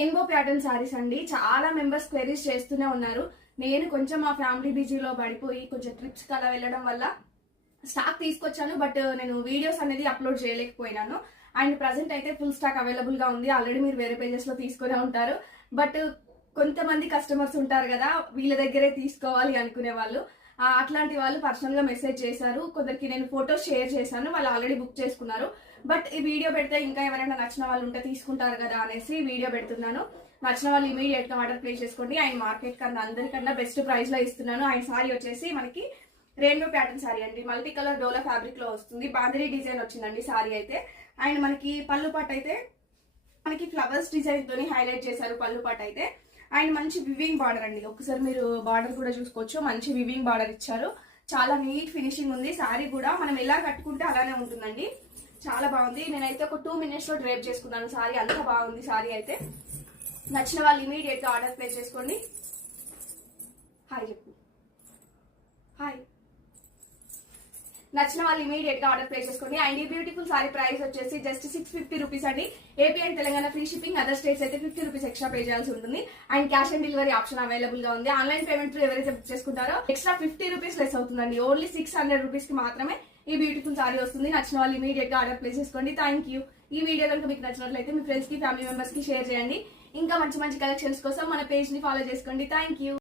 Rainbow pattern saris అండి. చాలా members queries చేస్తూనే ఉన్నారు. నేను కొంచెం మా ఫ్యామిలీ బిజీలో పడిపోయి కొంచెం ట్రిప్స్ కి అలా వెళ్ళడం వల్ల స్టాక్ తీసుకొచ్చాను. బట్ నేను వీడియోస్ అనేది అప్లోడ్ చేయలేకపోయినాను. అండ్ ప్రజెంట్ అయితే ఫుల్ స్టాక్ అవైలబుల్ గా ఉంది. ఆల్రెడీ మీరు వేరే పేజెస్ లో తీసుకునే ఉంటారు. బట్ కొంతమంది కస్టమర్స్ ఉంటారు కదా, వీళ్ళ దగ్గరే తీసుకోవాలి అనుకునే వాళ్ళు. అట్లాంటి వాళ్ళు పర్సనల్ గా మెసేజ్ చేశారు. కొందరికి నేను ఫోటోస్ షేర్ చేశాను, వాళ్ళు ఆల్రెడీ బుక్ చేసుకున్నారు. బట్ ఈ వీడియో పెడితే ఇంకా ఎవరైనా నచ్చిన వాళ్ళు ఉంటే తీసుకుంటారు కదా అనేసి వీడియో పెడుతున్నాను. నచ్చిన వాళ్ళు ఇమీడియట్ గా ఆర్డర్ ప్లేస్ చేసుకోండి. ఆయన మార్కెట్ కన్నా అందరికన్నా బెస్ట్ ప్రైస్ లో ఇస్తున్నాను. ఆయన సారీ వచ్చేసి మనకి రెయిన్బో ప్యాటర్న్ సారీ అండి. మల్టీ కలర్ డోలా ఫ్యాబ్రిక్ లో వస్తుంది. బాందిరీ డిజైన్ వచ్చిందండి సారీ అయితే. అండ్ మనకి పళ్ళు పాట అయితే మనకి ఫ్లవర్స్ డిజైన్ తోని హైలైట్ చేశారు పళ్ళు పాట అయితే. అండ్ మంచి వివింగ్ బార్డర్ అండి. ఒకసారి మీరు బార్డర్ కూడా చూసుకోవచ్చు. మంచి వివింగ్ బార్డర్ ఇచ్చారు. చాలా నీట్ ఫినిషింగ్ ఉంది. సారీ కూడా మనం ఎలా కట్టుకుంటే అలానే ఉంటుందండి. చాలా బాగుంది. నేనైతే ఒక 2 minutes లో డ్రైప్ చేసుకున్నాను సారీ. అంత బాగుంది సారీ అయితే. నచ్చిన వాళ్ళు ఇమీడియట్ గా ఆర్డర్ ప్లేస్ చేసుకోండి. హాయ్ చెప్పు. హాయ్. నచ్చిన వాళ్ళు ఇమీడియట్ గా ఆర్డర్ ప్లేస్ చేసుకోండి. అండ్ ఈ బ్యూటిఫుల్ సారీ ప్రైస్ వచ్చేసి జస్ట్ 650 రూపీస్ అండి. AP and Telangana free shipping. Other states అయితే 50 రూపీస్ ఎక్స్ట్రా పే చేయాల్సి ఉంటుంది. And cash on delivery option available గా ఉంది. ఆన్లైన్ పేమెంట్ ఎవరైతే బుక్ చేసుకుంటారో ఎక్స్ట్రా 50 రూపీస్ లెస్ అవుతుందండి. ఓన్లీ 600 రూపీస్ కి మాత్రమే ఈ బ్యూటిఫుల్ సారీ వస్తుంది. నచ్చిన వాళ్ళు ఇమీడియట్ గా ఆర్డర్ ప్లేస్ చేసుకోండి. Thank you. ఈ వీడియో కనుక మీకు నచ్చినట్లయితే మీ ఫ్రెండ్స్ కి, ఫ్యామిలీ మెంబర్స్ కి షేర్ చేయండి. ఇంకా మంచి మంచి కలెక్షన్స్ కోసం మన పేజ్ ని ఫాలో చేసుకోండి. Thank you.